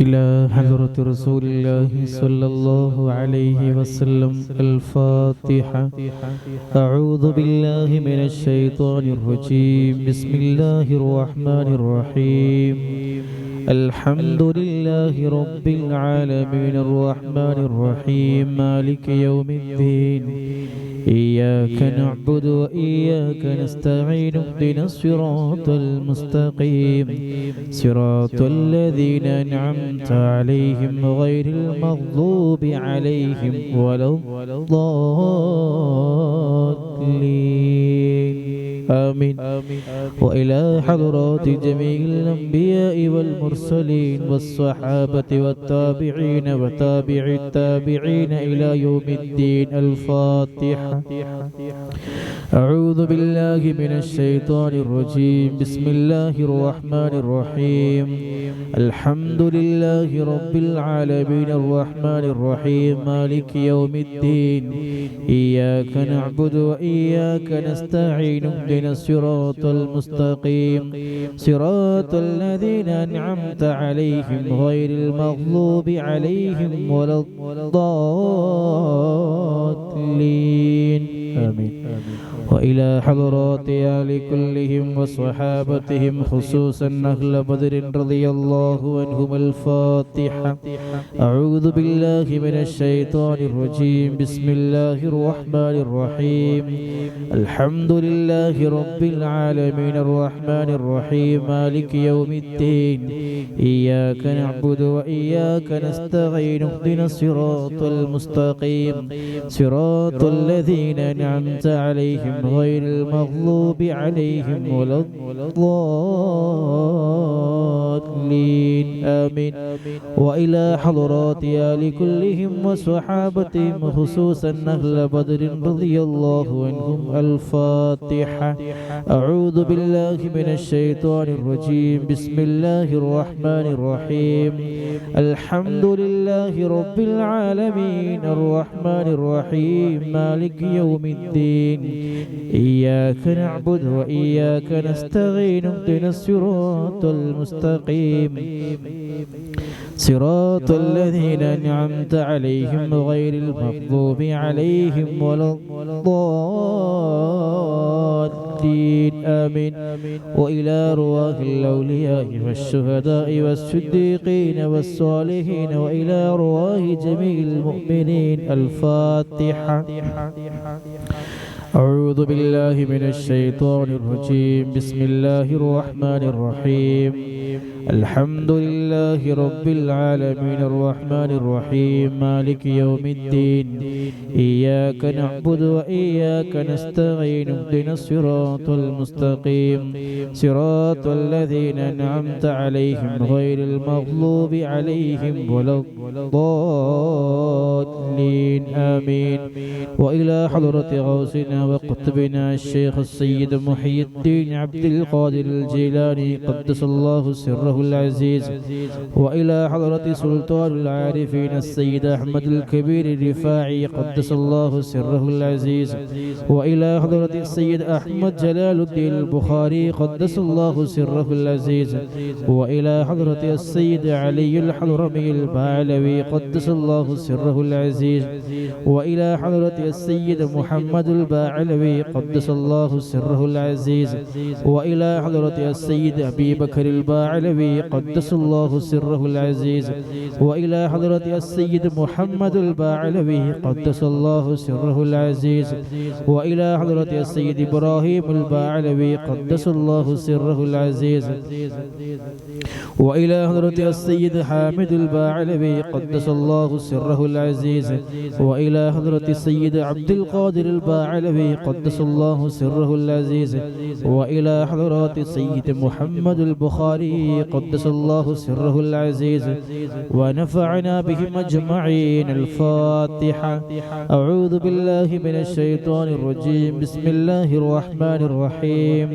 إلى حضرة رسول الله صلى الله عليه وسلم. الفاتحة. أعوذ بالله من الشيطان الرجيم. بسم الله الرحمن الرحيم. الحمد لله رب العالمين الرحمن الرحيم مالك يوم الدين. إياك نعبد وإياك نستعين اهدنا الصراط المستقيم صراط الذين أنعمت عليهم غير المغضوب عليهم ولا الضالين. آمين. وإلى حضرات جميع الأنبياء والمرسلين والصحابة والتابعين وتابع التابعين إلى يوم الدين. الفاتحة. أعوذ بالله من الشيطان الرجيم. بسم الله الرحمن الرحيم. الحمد لله رب العالمين الرحمن الرحيم مالك يوم الدين. إياك نعبد وإياك نستعين اهدنا الصراط المستقيم صراط الذين أنعمت عليهم غير المغضوب عليهم ولا الضالين. آمين. وإلى حضرات آل كلهم وصحابتهم خصوصا أهل بدر رضي الله عنهم. الفاتحة. أعوذ بالله من الشيطان الرجيم. بسم الله الرحمن الرحيم. الحمد لله رب العالمين الرحمن الرحيم مالك يوم الدين. إياك نعبد وإياك نستعين اهدنا الصراط المستقيم صراط الذين أنعمت عليهم غير المغضوب عليهم ولا الضالين. آمين. وإلى حضرات آل كلهم وصحابتهم خصوصا أهل بدر رضي الله عنهم. الفاتحة. أعوذ بالله من الشيطان الرجيم. بسم الله الرحمن الرحيم. الحمد لله رب العالمين الرحمن الرحيم مالك يوم الدين. إياك نعبد وإياك نستعين اهدنا الصراط المستقيم صراط الذين أنعمت عليهم غير المغضوب عليهم ولا الضالين. آمين. وإلى أرواح الأولياء والشهداء والصديقين والصالحين وإلى أرواح جميع المؤمنين. الفاتحة. أعوذ بالله من الشيطان الرجيم. بسم الله الرحمن الرحيم. الحمد لله رب العالمين الرحمن الرحيم مالك يوم الدين. إياك نعبد وإياك نستعين اهدنا الصراط المستقيم صراط الذين أنعمت عليهم غير المغضوب عليهم ولا الضالين. آمين. وإلى حضرة غوثنا وقطبنا الشيخ السيد محي الدين عبد القادر الجيلاني قدس الله سره العزيز. وإلى حضرة سلطان العارفين السيد أحمد الكبير الرفاعي قدس الله سره العزيز. وإلى حضرة السيد أحمد جلال الدين البخاري قدس الله سره العزيز. وإلى حضرة السيد علي الحضرمي البعلوي قدس الله سره العزيز. وإلى حضرة السيد محمد البعلوي قدس الله سره العزيز. وإلى حضرة السيد أبي بكر البعلوي قدس الله سره العزيز. وإلى حضرة السيد محمد البعلوي قدس الله سره العزيز. وإلى حضرة السيد إبراهيم البعلوي قدس الله سره العزيز. وإلى حضرة السيد حامد البعلوي قدس الله سره العزيز. وإلى حضرة السيد عبد القادر البعلوي قدس الله سره العزيز. وإلى حضرات السيد محمد البخاري قدس الله سره العزيز ونفعنا بهم أجمعين. الفاتحة. أعوذ بالله من الشيطان الرجيم. بسم الله الرحمن الرحيم.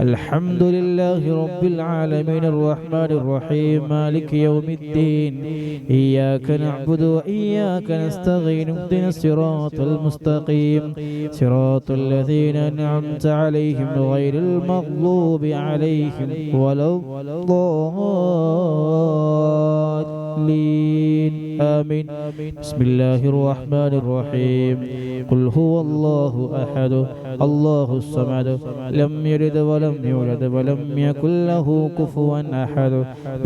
الحمد لله رب العالمين الرحمن الرحيم مالك يوم الدين. إياك نعبد وإياك نستعين اهدنا الصراط المستقيم صراط الذين أنعمت عليهم غير المغضوب عليهم ولا الضالين. آمين. بسم الله الرحمن الرحيم. قل هو الله أحد الله الصمد لم يلد ولم يولد ولم يكن له كفوا أحد.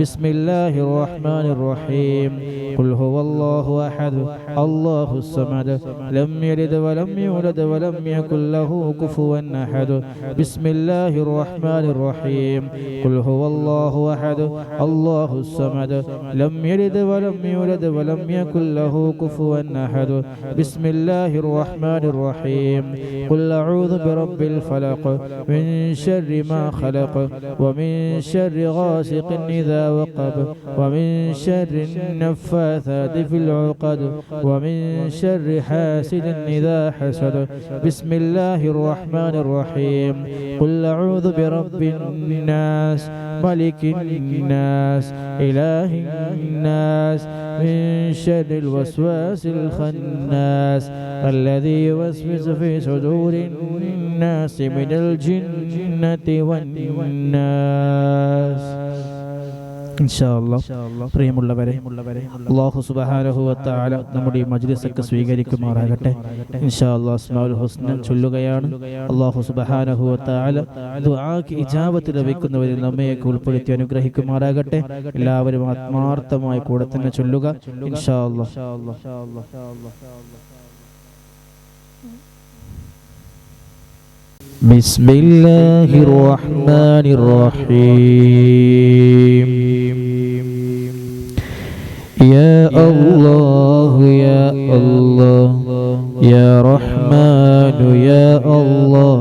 بسم الله الرحمن الرحيم. قل هو الله أحد الله الصمد لم يلد ولم يولد ولم يكن له كفوا أحد. بسم الله الرحمن الرحيم. قل هو الله أحد الله الصمد لم يلد ولم يولد ولم يكن له كفوا أحد. بسم الله الرحمن الرحيم. قل أعوذ برب الفلق من شر ما خلق ومن شر غاسق إذا وقب ومن شر النفاثات في العقد ومن شر حاسد إذا حسد. بسم الله الرحمن الرحيم. قل أعوذ برب الناس ملك الناس إله الناس من شر الوسواس الخناس الذي يوسوس في صدور الناس من الجنة والناس. പ്രിയമുള്ളവരെ, അല്ലാഹു സുബ്ഹാനഹു വ തആല നമ്മുടെ ഈ മജ്ലിസൊക്കെ സ്വീകരിക്കുമാറാകട്ടെ. ഇൻഷാ അല്ലാഹ് അസ്മാഉൽ ഹുസ്ന ചൊല്ലുകയാണ്. അല്ലാഹു സുബ്ഹാനഹു വ തആല ദുആക്ക് ഇജാബത്ത് ലഭിക്കുന്നവരിൽ നമ്മയൊക്കെ ഉൾപ്പെടുത്തി അനുഗ്രഹിക്കുമാറാകട്ടെ. എല്ലാവരും ആത്മാർത്ഥമായി കൂടെ തന്നെ ചൊല്ലുക ഇൻഷാ അല്ലാഹ്. ബിസ്മില്ലാഹിർ റഹ്മാനിർ റഹീം. يا الله يا الله يا رحمن يا الله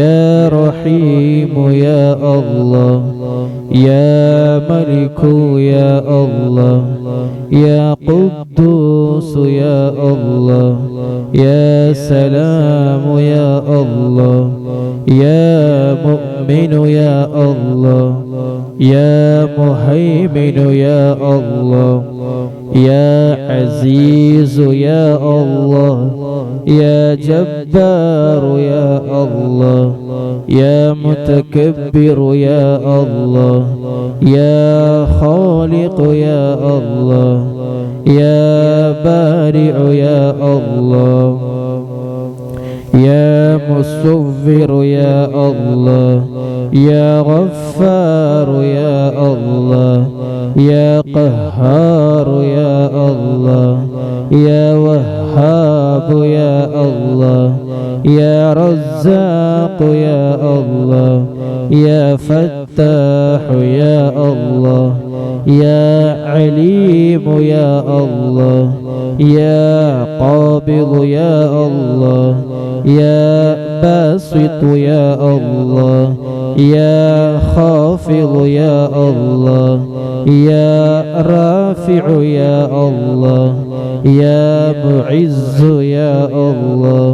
يا رحيم يا الله يا ملك يا الله يا قدوس يا الله يا سلام يا الله يا مؤمن يا الله يا مهيمن يا الله يا عزيز يا الله يا جبار يا الله يا متكبر يا الله يا خالق يا الله يا بارئ يا الله يا مصور يا الله يا غفار يا الله يا قهار يا الله يا وهاب يا الله يا رزاق يا الله يا فتاح يا الله يا عليم يا الله يا قابض يا الله يا باسط يا الله يا خافض يا الله يا رافع يا الله يا معز يا الله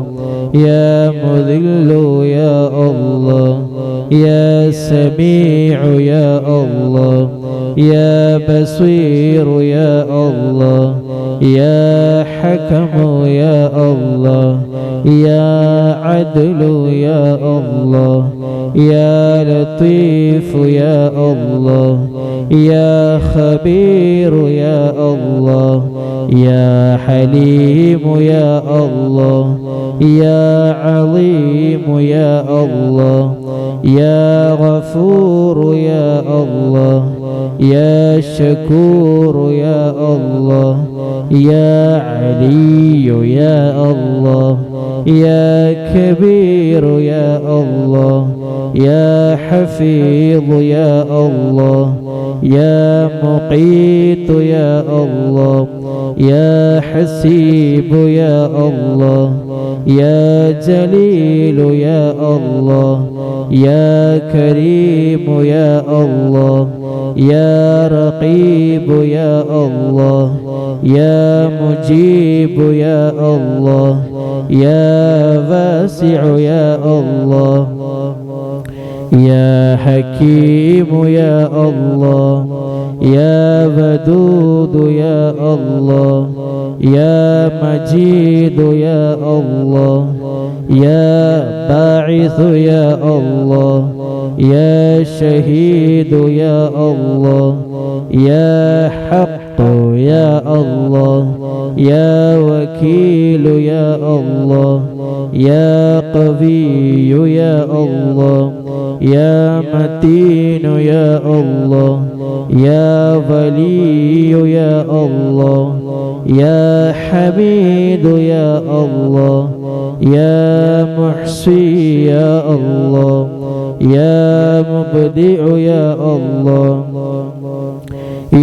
يا مذل يا الله يا سميع يا الله يا بصير يا الله يا حكم يا الله يا عدل يا الله يا لطيف يا الله يا خبير يا الله يا حليم يا الله يا عظيم يا الله يا غفور يا الله يا شكور يا الله يا علي يا الله يا كبير يا الله يا حفيظ يا الله يا مقيت يا الله يا حسيب يا الله يا جليل يا الله يا كريم يا الله يا رقيب يا الله يا مجيب يا الله يا واسع يا الله يا حكيم يا الله يا ودود يا الله يا مجيد يا الله يا باعث يا الله يا شهيد يا الله يا حق يا الله يا وكيل يا الله يا قوي يا الله يا متين يا الله يا ولي يا الله يا حميد يا الله يا محصي يا الله يا مبدع يا الله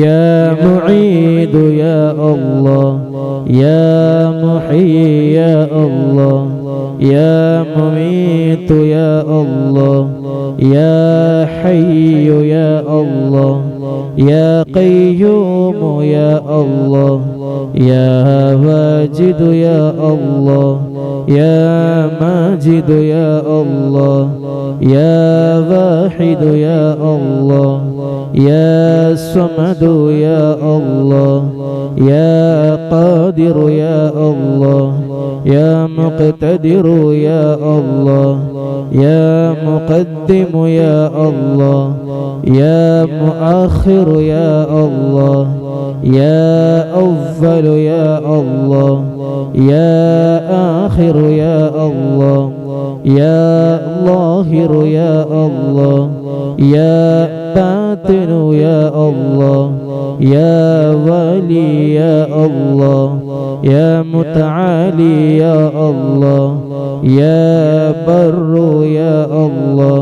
يا معيد يا الله يا محيي يا الله يا مميت يا الله يا حي يا الله يا قيوم يا الله يا واجد يا الله يا ماجد يا الله يا واحد يا الله يا صمد يا الله يا قادر يا الله يا مقتدر يا الله يا مقدم يا الله يا مؤخر يا الله يا أول يا الله يا آخر يا الله يا ظاهر يا الله يا باطن يا الله يا ولي يا الله يا متعالي يا الله يا بر يا الله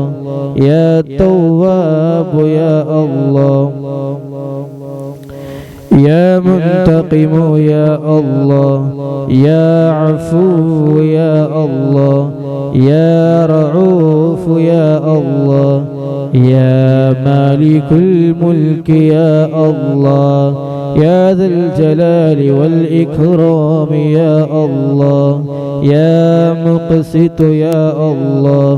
يا تواب يا الله يا منتقم يا الله يا عفو يا الله يا رعوف يا الله يا مالك الملك يا الله يا ذا الجلال والإكرام يا الله يا مقسط يا الله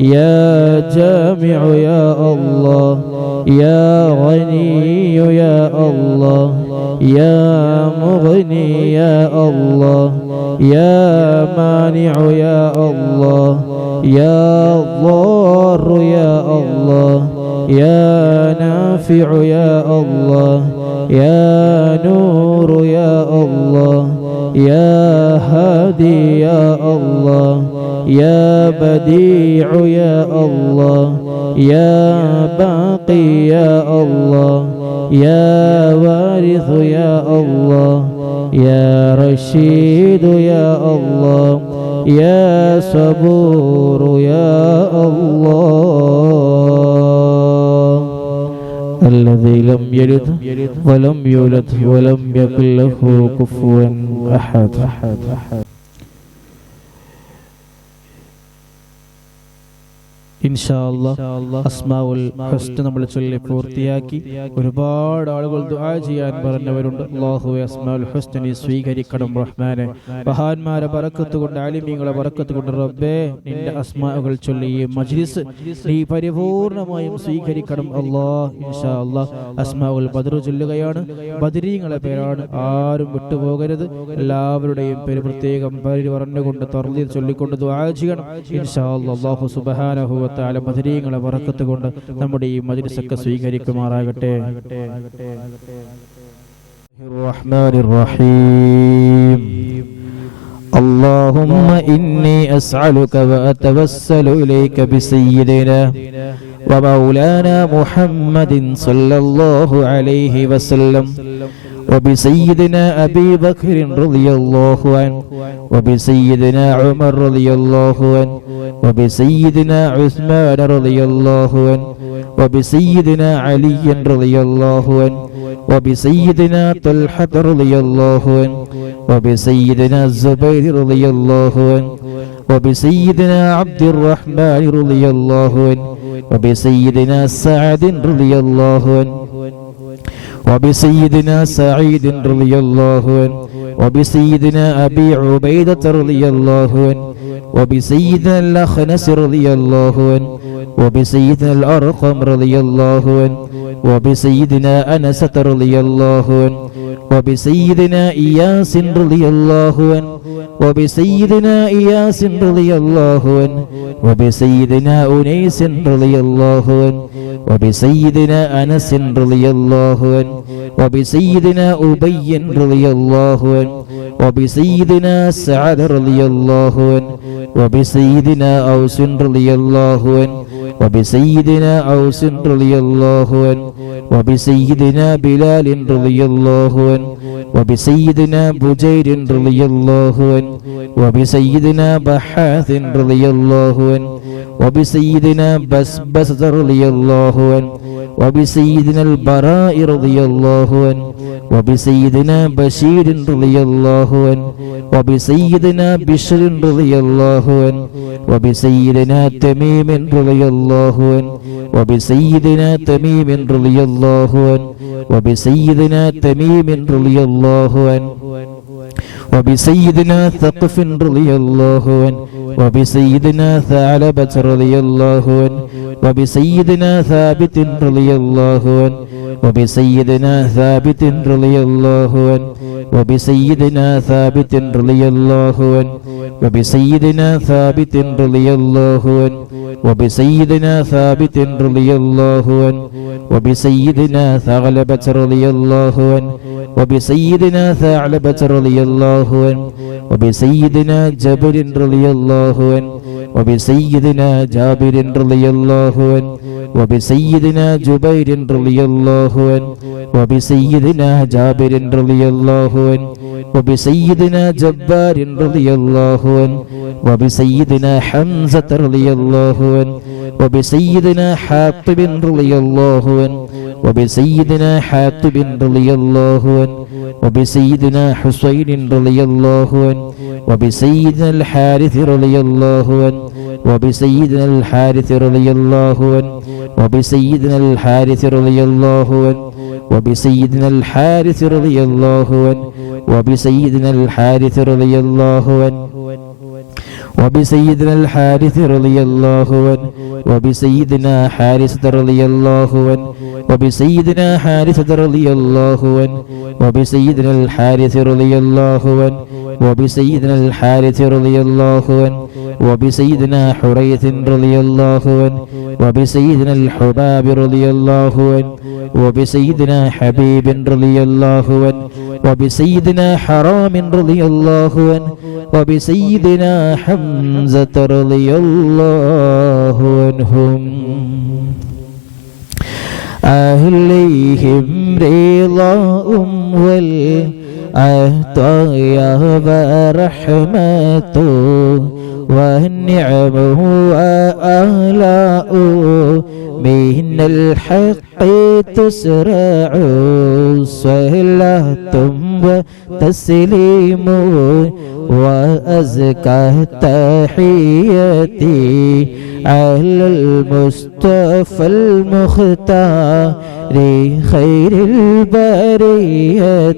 يا جامع يا الله يا غني يا الله يا مغني يا الله يا مانع يا الله يا ضار يا الله يا نافع يا الله يا نور يا الله يا هادي يا الله يا بديع يا الله يا باقي يا الله يا وارث يا الله يا رشيد يا الله يا صبور يا الله الذي لم يلد ولم يولد ولم يكن له كفوا أحد. ഇൻഷാ അല്ലാഹ് അസ്മാഉൽ ഹുസ്ന നമ്മൾ ചൊല്ലി പൂർത്തിയാക്കി. ഒരുപാട് ആളുകൾ ദുആ ചെയ്യാൻ പറഞ്ഞവരുണ്ട്. അല്ലാഹുവേ അസ്മാഉൽ ഹുസ്ന നീ സ്വീകരിക്കണം റഹ്മാനെ. മഹാന്മാരെ ബറക്കത്ത് കൊണ്ട് ആലിമീങ്ങളെ ബറക്കത്ത് കൊണ്ട് റബ്ബേ നിന്റെ അസ്മാഉകൾ ചൊല്ലി ഈ മജ്ലിസ് നീ പരിപൂർണമായും സ്വീകരിക്കണം അല്ലാഹ്. ഇൻഷാ അല്ലാഹ് അസ്മാഉൽ ബദ്ർ ചൊല്ലുകയാണ്. ബദരീങ്ങളെ പേരാണ്, ആരും വിട്ടുപോകരുത്. എല്ലാവരുടെയും പേര് പ്രത്യേകം പേര് പറഞ്ഞുകൊണ്ട് തർലീൽ ചൊല്ലിക്കൊണ്ട് ദുആ ചെയ്യണം ഇൻഷാ അല്ലാഹ്. അല്ലാഹു സുബ്ഹാനഹു വ തആല ബദരീങ്ങളെ ബറക്കത്ത് കൊണ്ട് നമ്മുടെ ഈ മജ്ലിസൊക്കെ സ്വീകരിക്കുമാറാകട്ടെ. റഹ്മാനിർ റഹീം. اللهم إني أسألك وأتوسل إليك بسيدنا ومولانا محمد صلى الله عليه وسلم وبسيدنا أبي بكر رضي الله عنه وبسيدنا عمر رضي الله عنه وبسيدنا عثمان رضي الله عنه وبسيدنا علي رضي الله عنه وبسيدنا طلحة رضي الله عنه وبسيدنا الزبير رضي الله عنه وبسيدنا عبد الرحمن رضي الله عنه وبسيدنا سعد رضي الله عنه وبسيدنا سعيد رضي الله عنه وبسيدنا أبي عبيدة رضي الله عنه وبسيدنا الأخنس رضي الله عنه وبسيدنا الأرقم رضي الله عنه وبسيدنا أنس رضي الله عنه وبسيدنا إياس رضي الله عنه وبسيدنا إياس رضي الله عنه وبسيدنا أنيس رضي الله عنه وبسيدنا أنس رضي الله عنه وبسيدنا أبي رضي الله عنه وبسيدنا سعد رضي الله عنه وبسيدنا أوس رضي الله عنه وبسيدنا أوس رضي الله عنه وبسيدنا بلال رضي الله عنه وبسيدنا بجير رضي الله عنه وبسيدنا بحاث رضي الله عنه وبسيدنا بسبسة رضي الله عنه وبسيدنا البراء رضي الله عنه وبسيدنا بشير رضي الله عنه وبسيدنا بشر رضي الله عنه وبسيدنا تميم رضي الله عنه وبسيدنا تميم رضي الله عنه وبسيدنا تميم رضي الله عنه وبسيدنا ثقف رضي الله عنه وبسيدنا ثعلبة رضي الله عنه وبسيدنا ثابت رضي الله عنه وبسيدنا ثابت رضي الله عنه وبسيدنا ثابت رضي الله عنه وبسيدنا ثابت رضي الله عنه وبسيدنا ثابت رضي الله عنه وبسيدنا ثعلبة رضي الله عنه وبسيدنا ثعلبة رضي الله عنه وبسيدنا جابر رضي الله عنه وبسيدنا جابر رضي الله عنه وبسيدنا جبير رضي الله عنه وبسيدنا جابر رضي الله عنه وبسيدنا جبار رضي الله عنه وبسيدنا حمزة رضي الله عنه وبسيدنا حاطب رضي الله عنه وبسيدنا حاطب رضي الله عنه وبسيدنا حسين رضي الله عنه وبسيدنا الحارث رضي الله عنه وبسيدنا الحارث رضي الله عنه وبسيدنا الحارث رضي الله عنه وبسيدنا الحارث رضي الله عنه وبسيدنا الحارث رضي الله عنه وبسيدنا الحارث رضي الله عنه وبسيدنا حارثة رضي الله عنه وبسيدنا حارثة رضي الله عنه وبسيدنا الحارث رضي الله عنه وبسيدنا الحارث رضي الله عنه وبسيدنا حريث رضي الله عنه وبسيدنا الحباب رضي الله عنه وبسيدنا حبيب رضي الله عنه وبسيدنا حرام رضي الله عنه وبسيدنا حمزة رضي الله عنهم أهليهم رضاء والعطايا ورحمة والنعم وآلاء من الحق تسرع صلاة وتسليم وأزكى تحياتي على المصطفى المختار خير البرية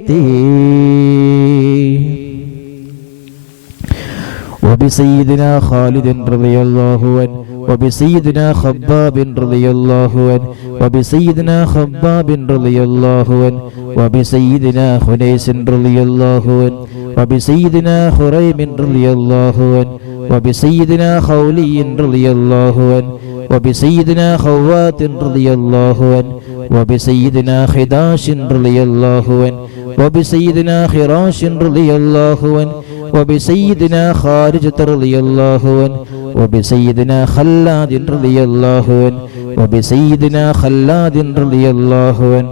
وبسيدنا خالد رضي الله عنه وبسيدنا خباب رضي الله عنه وبسيدنا خباب رضي الله عنه وبسيدنا خنيس رضي الله عنه وبسيدنا خريم رضي الله عنه وبسيدنا خولي رضي الله عنه وبسيدنا خوات رضي الله عنه وبسيدنا خداش رضي الله عنه وبسيدنا خراش رضي الله عنه وبسيدنا خارجة رضي الله عنه وبسيدنا خلاد رضي الله عنه وبسيدنا خلاد رضي الله عنه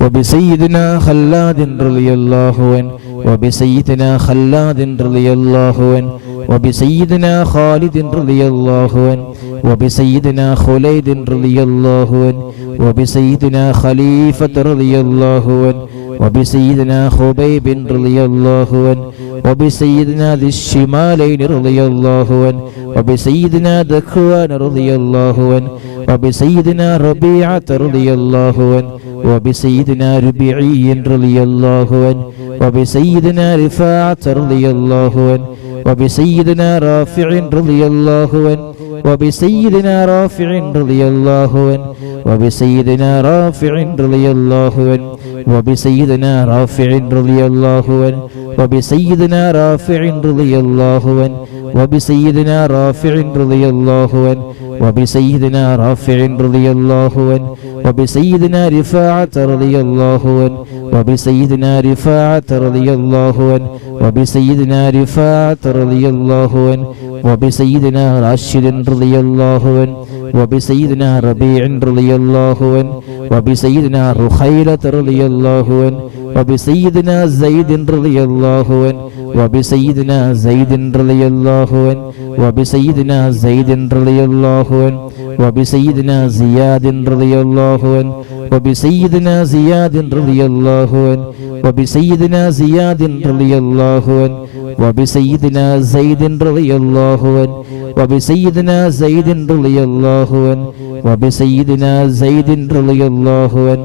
وبسيدنا خلاد رضي الله عنه وبسيدنا خلاد رضي الله عنه وبسيدنا خالد رضي الله عنه وبسيدنا خليد رضي الله عنه وبسيدنا خليفة رضي الله عنه وبسيدنا خبيب رضي الله عنه وبسيدنا ذي الشمالين رضي الله عنه وبسيدنا ذكوان رضي الله عنه وبسيدنا ربيعة رضي الله عنه وبسيدنا ربيعي رضي الله عنه وبسيدنا رفاعة رضي الله عنه وبسيدنا رافع رضي الله عنه وبسيدنا رافع رضي الله عنه وبسيدنا رافع رضي الله عنه وبسيدنا رافع رضي الله عنه وبسيدنا رافع رضي الله عنه وبسيدنا رافع رضي الله عنه وبسيدنا رافع رضي الله عنه وبسيدنا رفاعة رضي الله عنه وبسيدنا رفاعة رضي الله عنه وبسيدنا رفاعة رضي الله عنه وبسيدنا راشد رضي الله عنه وبسيدنا ربيع رضي الله عنه وبسيدنا رخيلة رضي الله عنه وبسيدنا زيد رضي الله عنه وبسيدنا زيد رضي الله عنه وبسيدنا زيد رضي الله عنه وبسيدنا زياد رضي الله عنه وبسيدنا زياد رضي الله عنه وبسيدنا زياد رضي الله عنه وبسيدنا زيد رضي الله عنه وبسيدنا زيد رضي الله عنه وبسيدنا زيد رضي الله عنه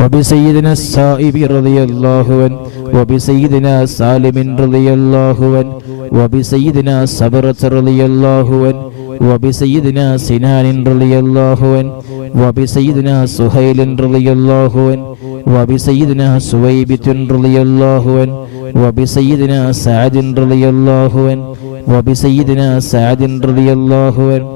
وبسيدنا السائب رضي الله عنه وبسيدنا سالم رضي الله عنه وبسيدنا صبرة رضي الله عنه وبسيدنا سنان رضي الله عنه وبسيدنا سهيل رضي الله عنه وبسيدنا سويبة رضي الله عنه وبسيدنا سعد رضي الله عنه وبسيدنا سعد رضي الله عنه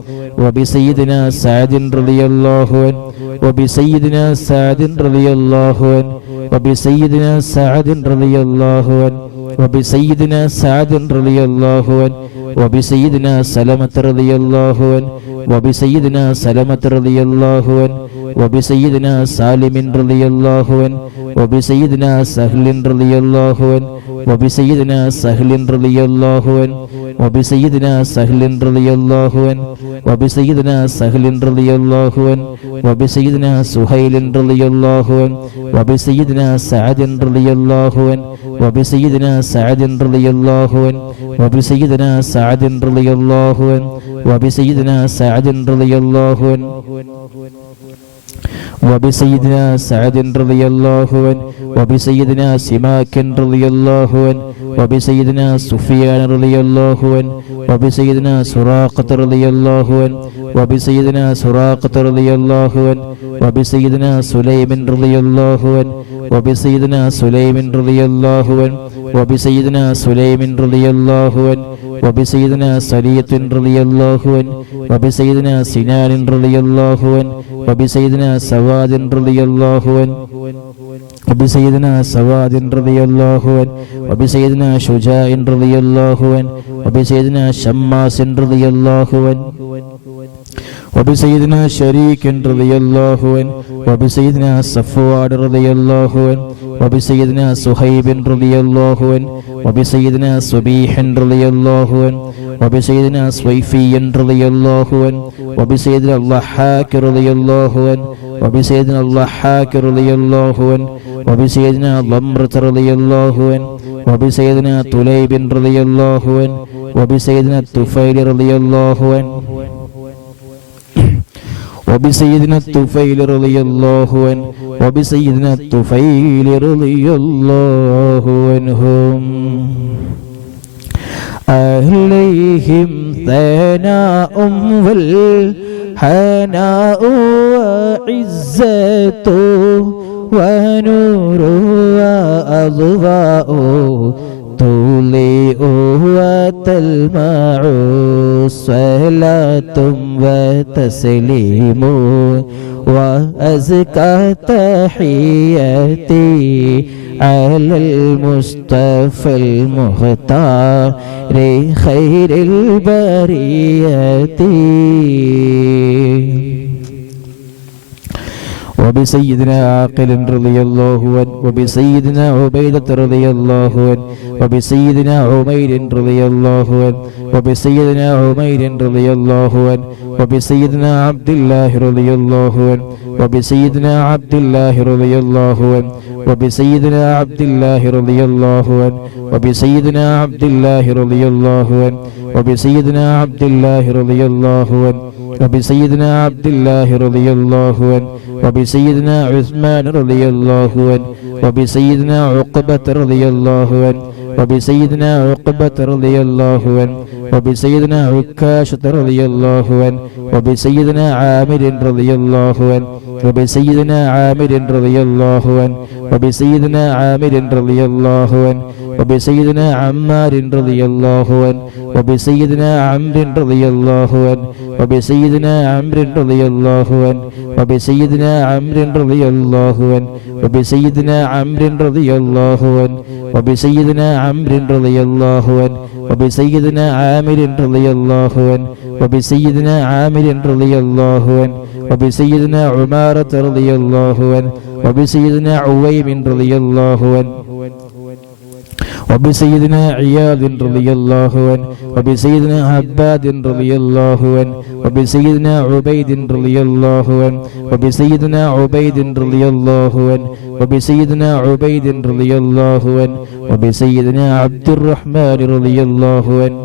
وبسيدنا سعد رضي الله عنه وبسيدنا سعد رضي الله عنه وبسيدنا سعد رضي الله عنه وبسيدنا سعد رضي الله عنه وبسيدنا سلمة رضي الله عنه وبسيدنا سلمة رضي الله عنه وبسيدنا سالم رضي الله عنه وبسيدنا سهل رضي الله عنه وبسيدنا سهل رضي الله عنه وبسيدنا سهل رضي الله عنه وبسيدنا سهل رضي الله عنه وبسيدنا سهيل رضي الله عنه وبسيدنا سعد رضي الله عنه وبسيدنا سعد رضي الله عنه وبسيدنا سعد رضي الله عنه وبسيدنا سعد رضي الله عنه وبسيدنا سعد رضي الله عنه وبسيدنا سماك رضي الله عنه وبسيدنا سفيان رضي الله عنه وبسيدنا سراقة رضي الله عنه وبسيدنا سراقة رضي الله عنه وبسيدنا سليم رضي الله عنه وبسيدنا سليم رضي الله عنه وبسيدنا سليم رضي الله عنه وبسيدنا سلية رضي الله عنه وبسيدنا سنان رضي الله عنه وبسيدنا سواد رضي الله عنه وبسيدنا سواد رضي الله عنه وبسيدنا شجاع رضي الله عنه وبسيدنا شماس رضي الله عنه وبسيدنا شريك رضي الله عنه وبسيدنا صفوان رضي الله عنه وبسيدنا صهيب رضي الله عنه وبسيدنا صبيح رضي الله عنه وبسيدنا صويفي رضي الله عنه وبسيدنا الضحاك رضي الله عنه وبسيدنا الضحاك رضي الله عنه وبسيدنا ضمرة رضي الله عنه وبسيدنا طليب رضي الله عنه وبسيدنا الطفيل رضي الله عنه وبسيدنا الطفيل رضي الله عنه وبسيدنا الطفيل رضي الله عنهم عليهم ثناء والحناء وعزة ونور وأضواء تولئ وتلمع صلاة وتسليم وأزكى تحياتي على المصطفى المختار خير البرية وبسيدنا عاقل رضي الله عنه وبسيدنا عبيدة رضي الله عنه وبسيدنا عمير رضي الله عنه وبسيدنا عمير رضي الله عنه وبسيدنا عبد الله رضي الله عنه وبسيدنا عبد الله رضي الله عنه وبسيدنا عبد الله رضي الله عنه وبسيدنا عبد الله رضي الله عنه وبسيدنا عبد الله رضي الله عنه وبسيدنا عبد الله رضي الله عنه وبسيدنا عثمان رضي الله عنه وبسيدنا عقبة رضي الله عنه وبسيدنا عقبة رضي الله عنه وبسيدنا عكاشة رضي الله عنه وبسيدنا عامر رضي الله عنه وبسيدنا عامر رضي الله عنه وبسيدنا عامر رضي الله عنه وبسيدنا عمار رضي الله عنه وبسيدنا عمرو رضي الله عنه وبسيدنا عمرو رضي الله عنه وبسيدنا عمرو رضي الله عنه وبسيدنا عمرو رضي الله عنه وبسيدنا عمرو رضي الله عنه وبسيدنا عامر رضي الله عنه وبسيدنا عامر رضي الله عنه وبسيدنا عمارة رضي الله عنه وبسيدنا عويم رضي الله عنه وبسيدنا عياض رضي الله عنه وبسيدنا عباد رضي الله عنه وبسيدنا عبيد رضي الله عنه وبسيدنا عبيد رضي الله عنه وبسيدنا عبيد رضي الله عنه وبسيدنا عبد الرحمن رضي الله عنه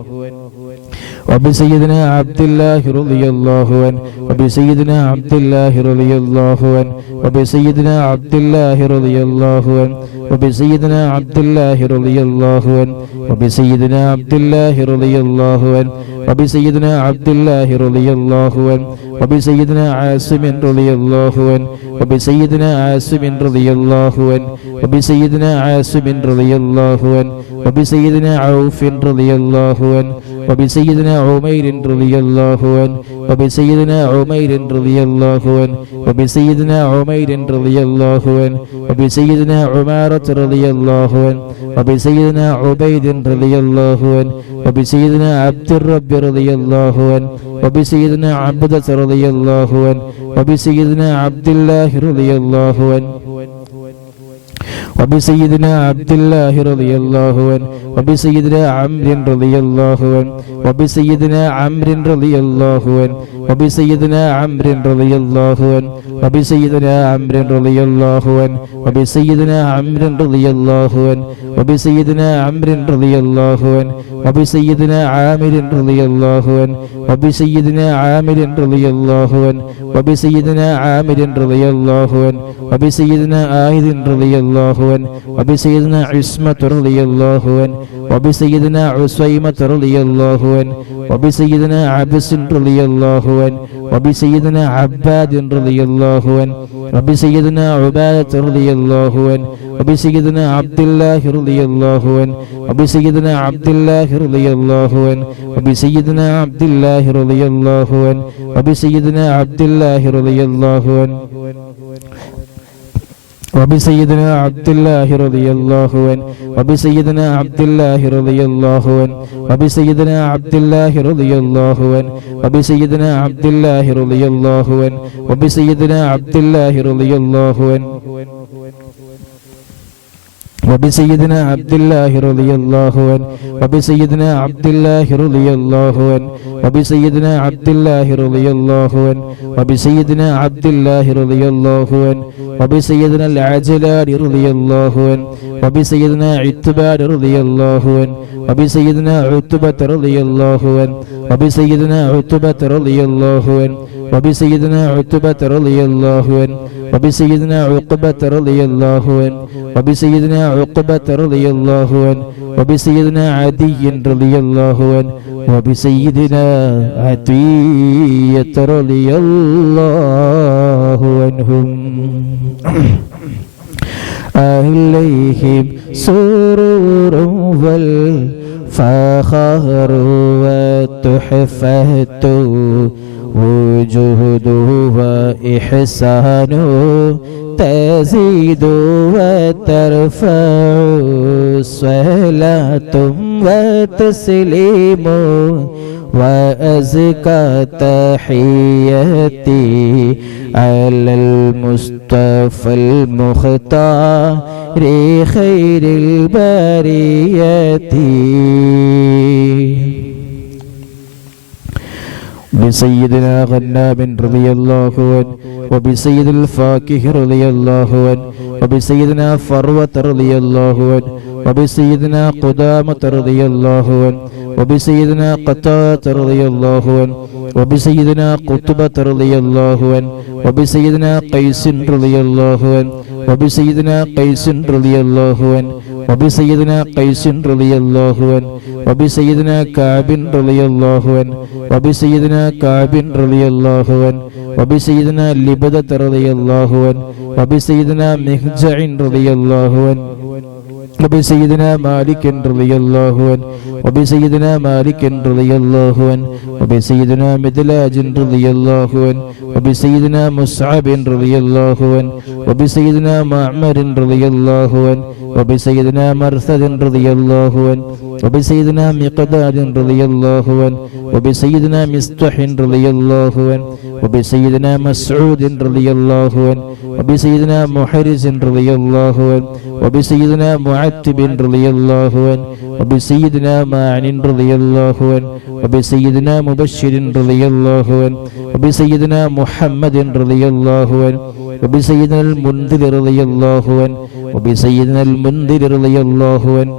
وبسيدنا عبد الله رضي الله عنه وبسيدنا عبد الله رضي الله عنه وبسيدنا عبد الله رضي الله عنه وبسيدنا عبد الله رضي الله عنه وبسيدنا عبد الله رضي الله عنه وبسيدنا عبد الله رضي الله عنه وبسيدنا عاصم رضي الله عنه وبسيدنا عاصم رضي الله عنه وبسيدنا عاصم رضي الله عنه وبسيدنا عوف رضي الله عنه وبسيدنا عمير رضي الله عنه وبسيدنا عمير رضي الله عنه وبسيدنا عمير رضي الله عنه وبسيدنا عمارة رضي الله عنه وبسيدنا عبيد رضي الله عنه وبسيدنا عبد الرب رضي الله عنه وبسيدنا عبدة رضي الله عنه وبسيدنا عبد الله رضي الله عنه وبسيدنا عبد الله رضي الله عنه وبسيدنا عمرو رضي الله عنه وبسيدنا عمرو رضي الله عنه وبسيدنا عمرو رضي الله عنه وبسيدنا عمرو رضي الله عنه وبسيدنا عمرو رضي الله عنه وبسيدنا عمرو رضي الله عنه وبسيدنا عامر رضي الله عنه وبسيدنا عامر رضي الله عنه وبسيدنا عامر رضي الله عنه وبسيدنا آيد رضي الله عنه وبسيدنا عصمة رضي الله عنه وبسيدنا عسيمة رضي الله عنه وبسيدنا عبس رضي الله عنه وبسيدنا عباد رضي الله عنه وبسيدنا عبادة رضي الله عنه وبسيدنا عبد الله رضي الله عنه وبسيدنا عبد الله رضي الله عنه وبسيدنا عبد الله رضي الله عنه وبسيدنا عبد الله رضي الله عنه وبسيدنا عبد الله رضي الله عنه وبسيدنا عبد الله رضي الله عنه وبسيدنا عبد الله رضي الله عنه وبسيدنا عبد الله رضي الله عنه وبسيدنا عبد الله رضي الله عنه وبسيدنا عبد الله رضي الله عنه وبسيدنا عبد الله رضي الله عنه وبسيدنا عبد الله رضي الله عنه وبسيدنا عبد الله رضي الله عنه وبسيدنا العجلان رضي الله عنه وبسيدنا عتبان رضي الله عنه وبسيدنا عتبة رضي الله عنه وبسيدنا عتبة رضي الله عنه وبسيدنا عتبة رضي الله عنه وبسيدنا عقبة رضي الله عنه وبسيدنا عقبة رضي الله عنه وبسيدنا عدي رضي الله عنه وبسيدنا عتية رضي الله عنهم عليهم سرور والفخر والتحفة وجهد وإحسان تزيد وترفع صلاة وتسليم وأزكى تحياتي على المصطفى المختار خير البريات بسيدنا غنام رضي الله عنه وبسيد الفاكه رضي الله عنه وبسيدنا فروة رضي الله عنه وبسيدنا قدامة رضي الله عنه وبسيدنا قتادة رضي الله عنه وبسيدنا قطبة رضي الله عنه وبسيدنا قيس رضي الله عنه وبسيدنا قيس رضي الله عنه وبسيدنا قيس رضي الله عنه وبسيدنا كعب رضي الله عنه وبسيدنا كعب رضي الله عنه وبسيدنا لبدة رضي الله عنه وبسيدنا مهجع رضي الله عنه وبسيدنا مالك رضي الله عنه وبسيدنا مالك رضي الله عنه وبسيدنا مدلاج رضي الله عنه وبسيدنا مصعب رضي الله عنه وبسيدنا معمر رضي الله عنه وبسيدنا مرثد رضي الله عنه وبسيدنا مقداد رضي الله عنه وبسيدنا مستح رضي الله عنه وبسيدنا مسعود رضي الله عنه وبسيدنا محرز رضي الله عنه وبسيدنا معتب رضي الله عنه وبسيدنا معن رضي الله عنه وبسيدنا مبشر رضي الله عنه وبسيدنا محمد رضي الله عنه وبسيدنا المنذر رضي الله عنه وبسيدنا المنذر رضي الله عنه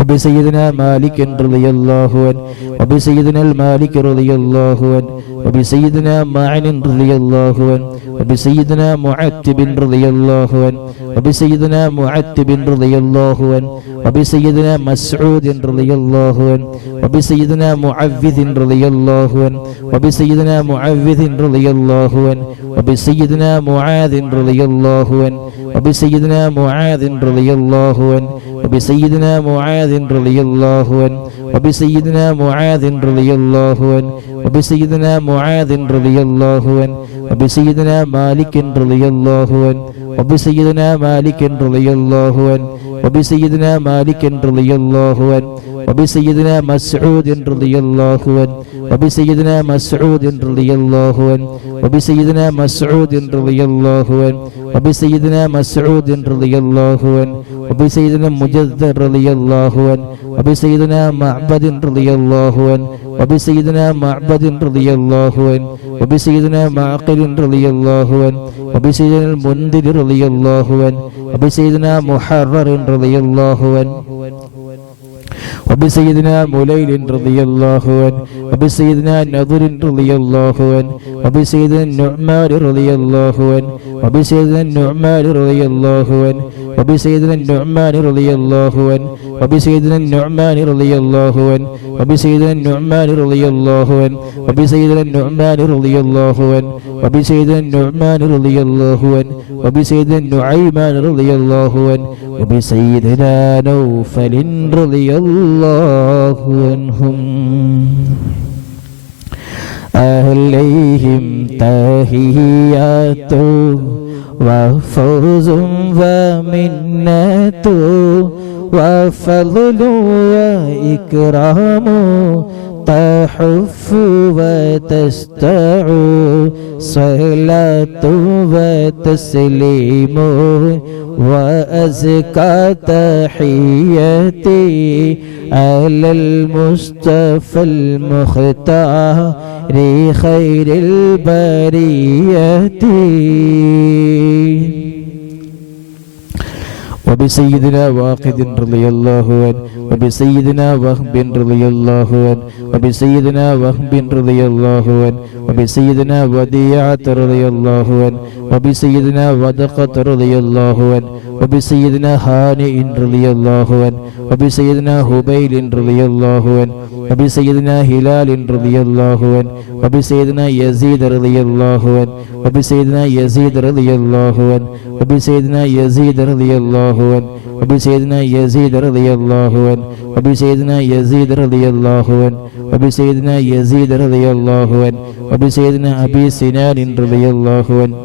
وبسيدنا مالك رضي الله عنه وبسيدنا المالك رضي الله عنه وبسيدنا معن رضي الله عنه وبسيدنا معتب رضي الله عنه وبسيدنا معتب رضي الله عنه وبسيدنا مسعود رضي الله عنه وبسيدنا معوذ رضي الله عنه وبسيدنا معوذ رضي الله عنه وبسيدنا معاذ رضي الله عنه وبسيدنا معاذ رضي الله عنه وبسيدنا معاذ رضي الله عنه وبسيدنا معاذ رضي الله عنه وبسيدنا معاذ رضي الله عنه وبسيدنا مالك رضي الله عنه وبسيدنا مالك رضي الله عنه وبسيدنا مالك رضي الله عنه وبسيدنا مسعود رضي الله عنه وبسيدنا مسعود رضي الله عنه وبسيدنا مسعود رضي الله عنه وبسيدنا مسعود رضي الله عنه وبسيدنا مجد رضي الله عنه وبسيدنا معبد رضي الله عنه وبسيدنا معبد رضي الله عنه وبسيدنا معقل رضي الله عنه وبسيدنا المنذر رضي الله عنه وبسيدنا محرر رضي الله عنه وبسيدنا مليل رضي الله عنه وبسيدنا نضر رضي الله عنه وبسيدنا النعمان رضي الله عنه وبسيدنا النعمان رضي الله عنه وبسيدنا النعمان رضي الله عنه وبسيدنا النعمان رضي الله عنه وبسيدنا النعمان رضي الله عنه وبسيدنا النعمان رضي الله عنه وبسيدنا النعمان رضي الله عنه وبسيدنا النعيمان رضي الله عنه وبسيدنا نوفل رضي الله عنهم عليهم تحيات وفوز ومنة وفضل وإكرام تحف وتستع صلاة وتسليم وأزكى تحياتي على المصطفى المختار خير البرية وبسيدنا واقد رضي الله عنه وبسيدنا وهب رضي الله عنه وبسيدنا وهب رضي الله عنه وبسيدنا وديعة رضي الله عنه وبسيدنا ودقة رضي الله عنه وبسيدنا هانئ رضي الله عنه وبسيدنا هبيل رضي الله عنه وبسيدنا هلال رضي الله عنه وبسيدنا يزيد رضي الله عنه وبسيدنا يزيد رضي الله عنه وبسيدنا يزيد رضي الله عنه وبسيدنا يزيد رضي الله عنه وبسيدنا يزيد رضي الله عنه وبسيدنا يزيد رضي الله عنه وبسيدنا أبي سنان رضي الله عنه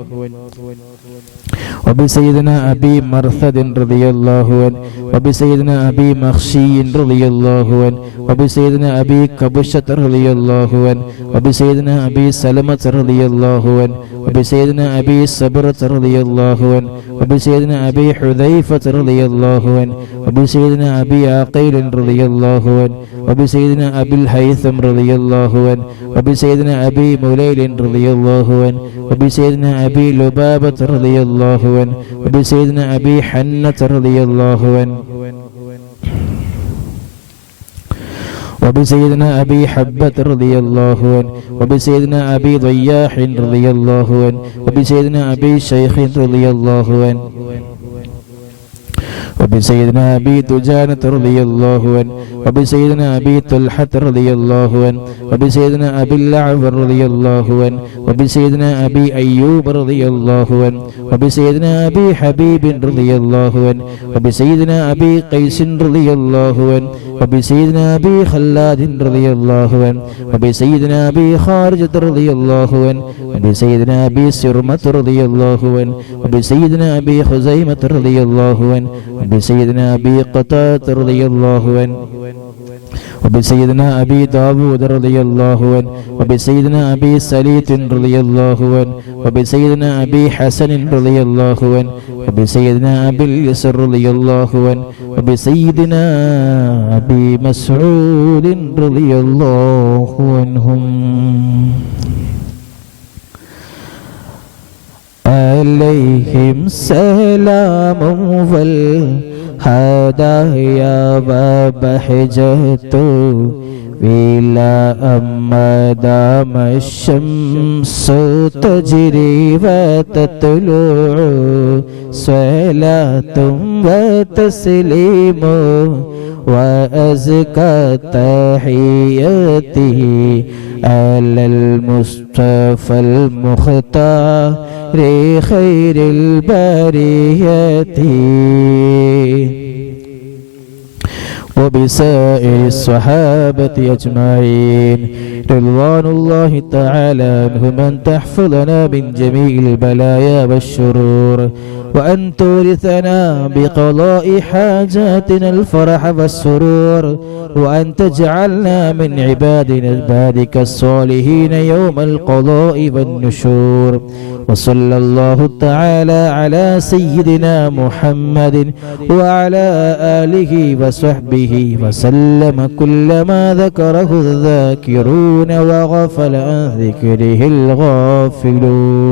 وبسيدنا أبي مرثد رضي الله عنه وبسيدنا أبي مخشي رضي الله عنه وبسيدنا أبي كبشة رضي الله عنه وبسيدنا أبي سلمة رضي الله عنه وبسيدنا أبي صبرة رضي الله عنه وبسيدنا أبي حذيفة رضي الله عنه وبسيدنا أبي عقيل رضي الله عنه وبسيدنا أبي الهيثم رضي الله عنه وبسيدنا أبي مليل رضي الله عنه وبسيدنا أبي لبابة رضي الله عنه وبسيدنا أبي حنة رضي الله عنه وبسيدنا أبي حبة رضي الله عنه وبسيدنا أبي ضياح رضي الله عنه وبسيدنا أبي شيخ رضي الله عنه وبسيدنا أبي دجانة رضي الله عنه وبسيدنا أبي طلحة رضي الله عنه وبسيدنا أبي الأعور رضي الله عنه وبسيدنا أبي أيوب رضي الله عنه وبسيدنا أبي حبيب رضي الله عنه وبسيدنا أبي قيس رضي الله عنه وبسيدنا أبي خلاد رضي الله عنه وبسيدنا أبي خارجة رضي الله عنه وبسيدنا أبي سرمة رضي الله عنه وبسيدنا أبي خزيمة رضي الله عنه وبسيدنا أبي قتادة رضي الله عنه وبسيدنا أبي داود رضي الله عنه وبسيدنا أبي سليت رضي الله عنه وبسيدنا أبي حسن رضي الله عنه وبسيدنا أبي اليسر رضي الله عنه وبسيدنا أبي مسعود رضي الله عنهم عليهم سلام والهدايا وبهجة ولا أما دام الشمس تجري وتطلع صلاة وتسليم وأزكى تحياتي على المصطفى المختار خير البرية وبسائر الصحابة أجمعين رضوان الله تعالى عنهم أن تحفظنا من جميع البلايا والشرور وأن تورثنا بقضاء حاجاتنا الفرح والسرور وأن تجعلنا من عبادك الصالحين يوم القضاء والنشور وصلى الله تعالى على سيدنا محمد وعلى آله وصحبه وسلم كل ما ذكره الذاكرون وغفل عن ذكره الغافلون.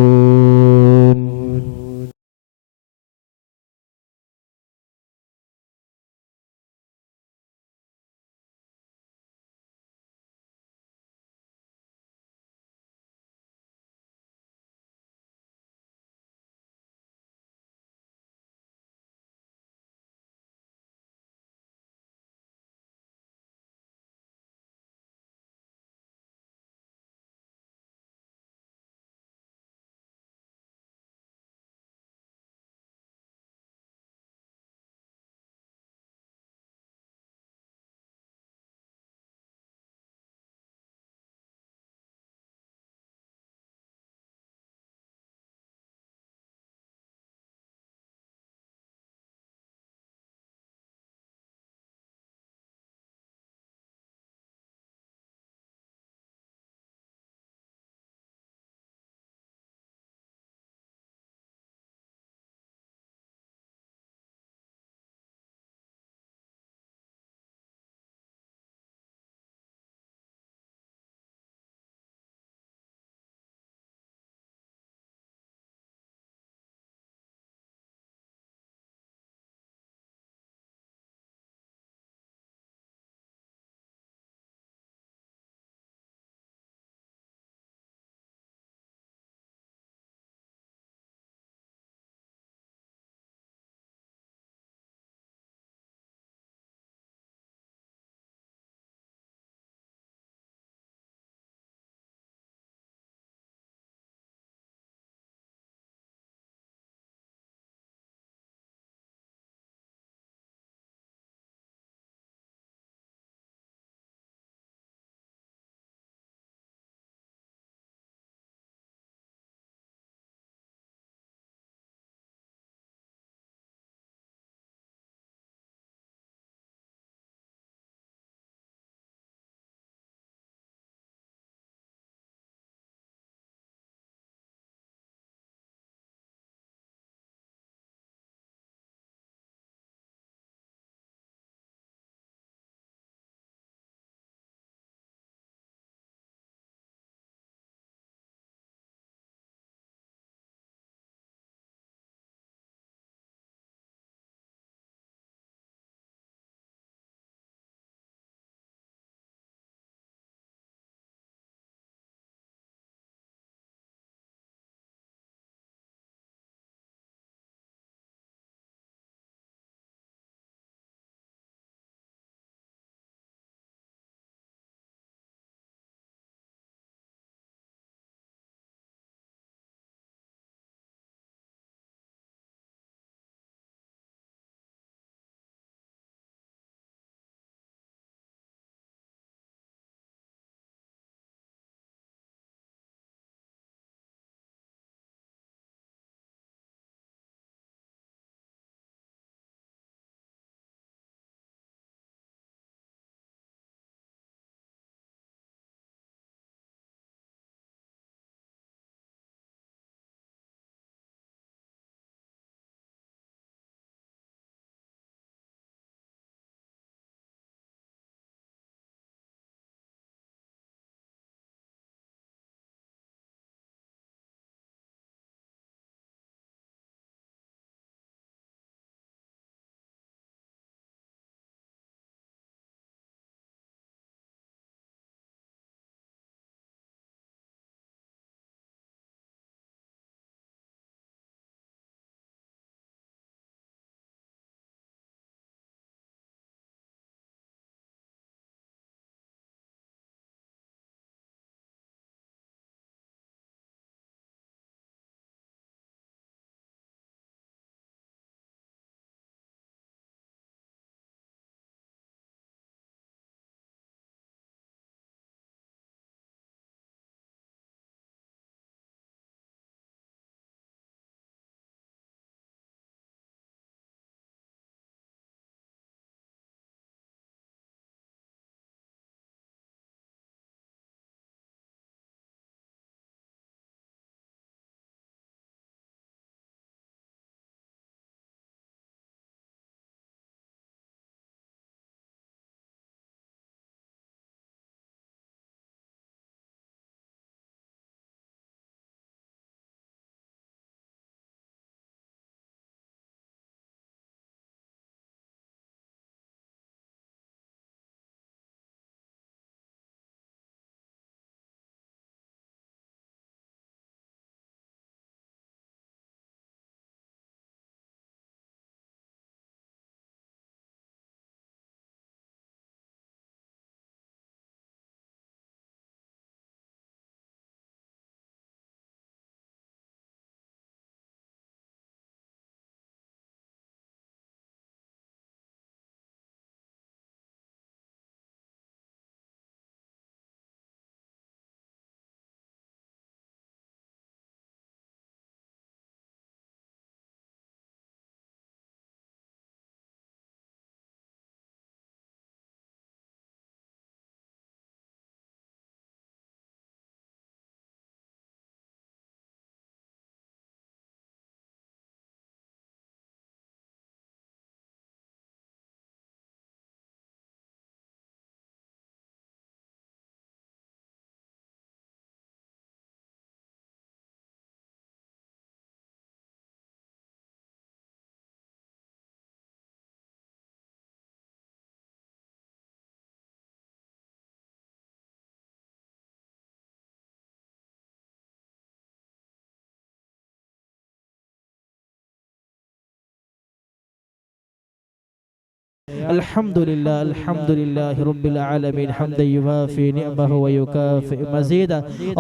അൽഹംദുലില്ലാഹി റബ്ബിൽ ആലമീൻ ഹംദൻ യുവാഫി നിഅമഹു വയുകാഫി മസീദ.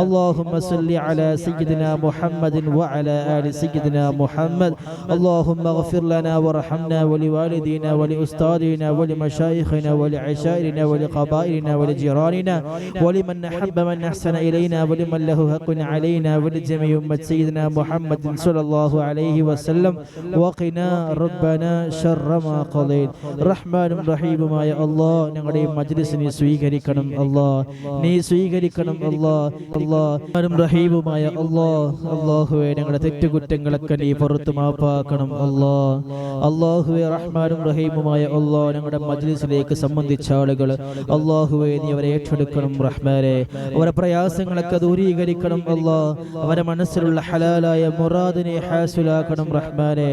اللهم صل على سيدنا محمد وعلى آل سيدنا محمد. اللهم اغفر لنا وارحمنا ولوالدينا ولأستاذنا ولمشايخنا ولعشائرنا ولقبائلنا ولجيراننا ولمن أحب من أحسن إلينا ولمن له حق علينا ولجميع أمة سيدنا محمد صلى الله عليه وسلم. وقنا ربنا شر ما قضيت. رحمن رحيم ما يا الله ഞങ്ങളുടെ മജ്ലിസിനെ സ്വീകരിക്കണം അല്ലാഹ്, നീ സ്വീകരിക്കണം അല്ലാഹ്. റഹ്മാനും റഹീമുമായ അല്ലാഹുവേ ഞങ്ങളുടെ തെറ്റുകുറ്റങ്ങളൊക്കെ നീ പുറത്തു മാപ്പാക്കണം അല്ലാഹ്. അല്ലാഹുവേ റഹ്മാനും റഹീമുമായ അല്ലാഹ് ഞങ്ങളുടെ മജ്ലിസിലേക്ക് സംബന്ധിച്ച ആളുകൾ അല്ലാഹുവേ നീ അവരെ ഏറ്റെടുക്കണം റഹ്മാനെ. അവരുടെ പ്രയാസങ്ങളൊക്കെ ദൂരീകരിക്കണം അല്ലാഹ്. അവരുടെ മനസ്സിലുള്ള ഹലാലായ മുറാദിനെ ഹാസിലാക്കണം റഹ്മാനെ.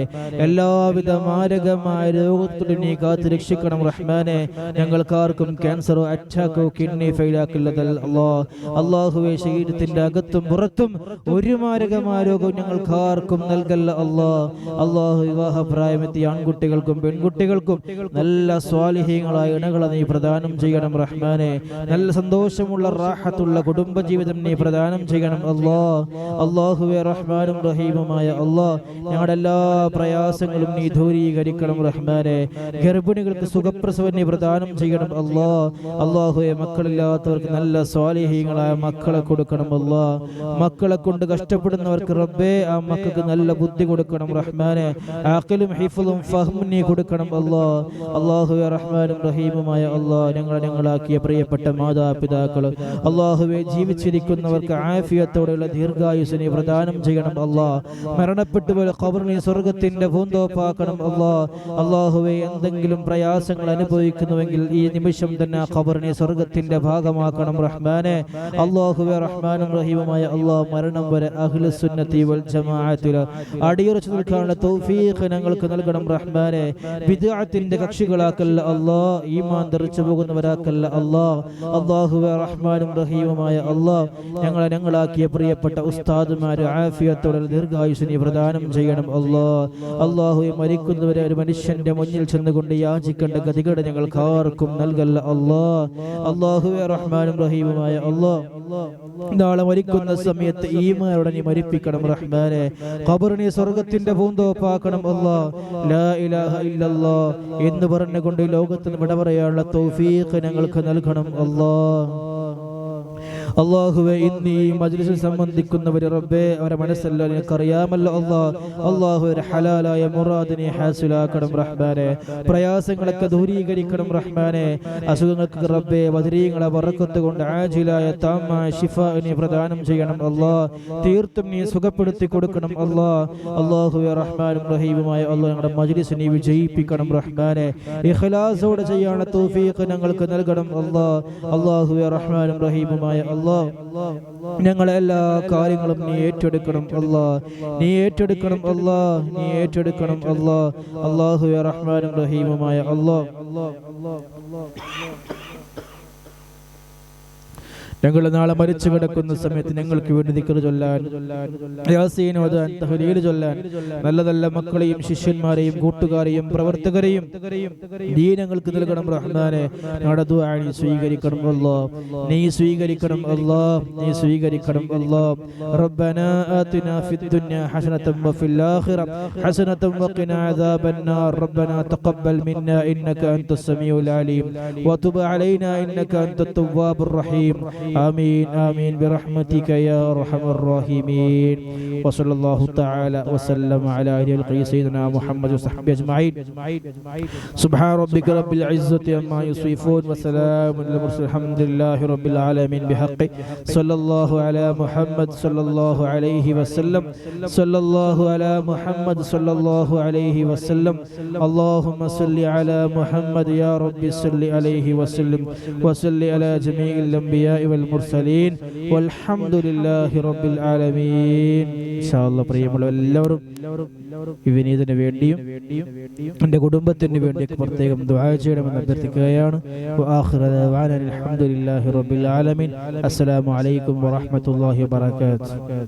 എല്ലാവിധ മാരകമായ രോഗത്തോടും നീ കാത്തു രക്ഷിക്കണം റഹ്മാനെ. ഞങ്ങൾക്കാർക്കും ക്യാൻസറോ അറ്റാക്കോ കിഡ്നി ഫെയിലാക്കില്ലതല്ല അല്ലാഹ്. അല്ലാഹുവേ ശരീരത്തിന്റെ അകത്തും പുറത്തും ഒരു മാരകമായ രോഗവും ഞങ്ങൾക്കാർക്കും നൽകല്ല അല്ലാഹ്. അല്ലാഹു വിവാഹപ്രായമെത്തിയ ആൺകുട്ടികൾക്കും പെൺകുട്ടികൾക്കും നല്ല സ്വാലിഹീങ്ങളായ ഇണകളെ നീ പ്രദാനം ചെയ്യണം റഹ്മാനെ. നല്ല സന്തോഷമുള്ള റാഹത്തുള്ള കുടുംബജീവിതം നീ പ്രദാനം ചെയ്യണം അല്ലാഹ്. അല്ലാഹുവേ റഹ്മാനും റഹീമുമായ അല്ലാഹ് ഞങ്ങളുടെ എല്ലാ പ്രയാസങ്ങളും നീ ദൂരീകരിക്കണം റഹ്മാനെ. ഗർഭിണികൾക്ക് സുഖപ്രസവം നീ പ്രദാനം ചെയ്യണം അല്ലാഹ്. അല്ലാഹുവേ മക്കളില്ലാത്തവർക്ക് നല്ല സ്വാലിഹീങ്ങളായ മക്കളെ കൊടുക്കണം അല്ലാഹ്. മക്കളെ കൊണ്ട് കഷ്ടപ്പെടുന്നവർക്ക് റബ്ബേ ആ മക്കൾക്ക് നല്ല ബുദ്ധി കൊടുക്കണം റഹ്മാനെ. ആഖിലും ഹിഫ്ളും ഫഹ്മും നീ കൊടുക്കണം അല്ലാഹ്. അല്ലാഹുവേ റഹ്മാനും റഹീമുമായ അല്ലാഹ് ഞങ്ങളാക്കിയ പ്രിയപ്പെട്ട മാതാപിതാക്കൾ അല്ലാഹുവേ ജീവിച്ചിരിക്കുന്നവർക്ക് ആഫിയത്തോടെയുള്ള ദീർഘായുസ് നീ പ്രദാനം ചെയ്യണം അല്ലാഹ്. മരണപ്പെട്ടു പോയ ഖബറിനെ സ്വർഗ്ഗത്തിന്റെ പൂന്തോപ്പാക്കണം അല്ലാഹ്. അല്ലാഹുവേ എന്തെങ്കിലും പ്രയാസങ്ങൾ അനുഭവിക്കുന്നുവെങ്കിൽ ഈ നിമിഷം തന്നെ ഖബറിനെ സ്വർഗ്ഗത്തിന്റെ ഭാഗമാക്കണം റഹ്മാനെ. അല്ലാഹുവേ റഹ്മാനും റഹീമുമായ അല്ലാഹ് മരണം വരെ അഹ്ലുസ് സുന്നത്തി വൽ ജമാഅത്തിൽ അടിയുറച്ചു നിൽക്കാനുള്ള തൗഫീഖ് ഞങ്ങൾക്ക് നൽകണം റഹ്മാനെ. ബിദ്അത്തിന്റെ കക്ഷികളാക്കല്ല അല്ലാഹ്, ഈമാൻ തെറിച്ചു പോകുന്നവരാക്കല്ല അല്ലാഹ്. അല്ലാഹുവേ റഹ്മാനും റഹീമുമായ അല്ലാഹ് ഞങ്ങളാക്കിയ പ്രിയപ്പെട്ട ഉസ്താദുമാർ ആഫിയത്തോടെ ദീർഘായുസ് നീ പ്രദാനം ചെയ്യണം അല്ലാഹ്. അല്ലാഹുവേ മരിക്കുന്നവരെ ഒരു മനുഷ്യന്റെ മുന്നിൽ ചെന്നുകൊണ്ട് യാചിക്കേണ്ട ഗതികേട് ഞങ്ങൾക്ക് ആർക്കും നൽകല്ല അല്ലാഹ്. അല്ലാഹുവേ റഹ്മാനും റഹീമുമായ അല്ലാഹ് നാളെ മരിക്കുന്ന സമയത്ത് ഈമാനോടെ നീ മരിപ്പിക്കണം റഹ്മാനെ. ഖബറിനെ സ്വർഗ്ഗത്തിന്റെ പൂന്തോപ്പാക്കണം അല്ലാഹ്. ലാ ഇലാഹ ഇല്ലല്ലാഹ് എന്ന് പറഞ്ഞുകൊണ്ട് ലോകത്തിന് വിട പറയാനുള്ള തൗഫീഖ് ഞങ്ങൾക്ക് നൽകണം അല്ലാഹ്. അല്ലാഹുവേ ഇന്ന് ഈ മജ്ലിസിൽ സംബന്ധിക്കുന്നവര് റബ്ബേ അവരെ മനസ്സെല്ലാം നിനക്കറിയാമല്ലോ അല്ലാഹ്. അല്ലാഹുവേ ഹലാലായ മുറാദിനെ ഹാസിലാക്കണം റഹ്മാനെ. പ്രയാസങ്ങളൊക്കെ ദൂരീകരിക്കണം റഹ്മാനെ. അസുഖങ്ങൾക്ക് റബ്ബേ ബദരീങ്ങളെ ബറക്കത്ത് കൊണ്ട് ആജിലായ താമായ ശിഫാഇനെ പ്രദാനം ചെയ്യണം അല്ലാഹ്. തീർത്തും നീ സുഖപ്പെടുത്തി കൊടുക്കണം അല്ലാഹ്. അല്ലാഹുവേ റഹ്മാനും റഹീമുമായ അല്ലാഹ് ഞങ്ങളുടെ മജ്ലിസിനെ വിജയിപ്പിക്കണം റഹ്മാനെ. ഇഖ്ലാസോടെ ചെയ്യാനുള്ള തൗഫീഖ് ഞങ്ങൾക്ക് നൽകണം അല്ലാഹ്. അല്ലാഹുവേ റഹ്മാനും റഹീമുമായ അല്ലാഹ് ഞങ്ങളെ എല്ലാ കാര്യങ്ങളും നീ ഏറ്റെടുക്കണം അല്ലാഹ്. നീ ഏറ്റെടുക്കണം അല്ലാഹ്. നീ ഏറ്റെടുക്കണം അല്ലാഹ്. അല്ലാഹുവേ റഹ്മാനും റഹീമുമായ അല്ലാഹ് ഞങ്ങൾ നാളെ മരിച്ചു കിടക്കുന്ന സമയത്ത് ഞങ്ങൾക്ക് വേണ്ടി ദിക്ർ ചൊല്ലാൻ, യാസീൻ ഓതാൻ, തഹ്ലീൽ ചൊല്ലാൻ നല്ല നല്ല മക്കളെയും ശിഷ്യന്മാരെയും കൂട്ടുകാരെയും പ്രവർത്തകരെയും നീ ഞങ്ങൾക്ക് നൽകണം റഹ്മാനെ. ഞങ്ങളുടെ ദുആ നീ സ്വീകരിക്കണം അല്ലാഹ്. നീ സ്വീകരിക്കണം അല്ലാഹ്. നീ സ്വീകരിക്കണം അല്ലാഹ്. റബ്ബനാ ആതിനാ ഫിദ് ദുനിയാ ഹസനതൻ വഫിൽ ആഖിറ ഹസനതൻ വഖിനാ അദാബൻ നാർ. റബ്ബനാ തഖബ്ബൽ മിന്നാ ഇന്നക അൻതസ് സമീഉൽ അലീം വതുബ് അലൈനാ ഇന്നക അൻതത് തവ്വാബുർ റഹീം. آمين آمين برحمتك يا أرحم الراحمين. وصلى الله تعالى وسلم على سيدنا محمد وصحبه أجمعين. سبحان ربك رب العزة عما يصفون وسلام على المرسلين الحمد لله رب العالمين. بحق صلى الله على محمد صلى الله عليه وسلم. صلى الله على محمد صلى الله عليه وسلم. اللهم صل على محمد يا رب صل عليه وسلم وصل على جميع الأنبياء والمرسلين والحمد لله رب العالمين. إن شاء الله പ്രിയമുള്ള എല്ലാവരും ഈ വിനീതന് വേണ്ടിയും എൻ്റെ കുടുംബത്തിന് വേണ്ടിയൊക്കെ പ്രത്യേകം ദുആ ചെയ്യണമെന്ന് അഭ്യർത്ഥിക്കുകയാണ്. അൽഹംദുലില്ലാഹി റബ്ബിൽ ആലമീൻ. അസ്സലാമു അലൈക്കും വറഹ്മത്തുള്ളാഹി വബറകാതുഹു.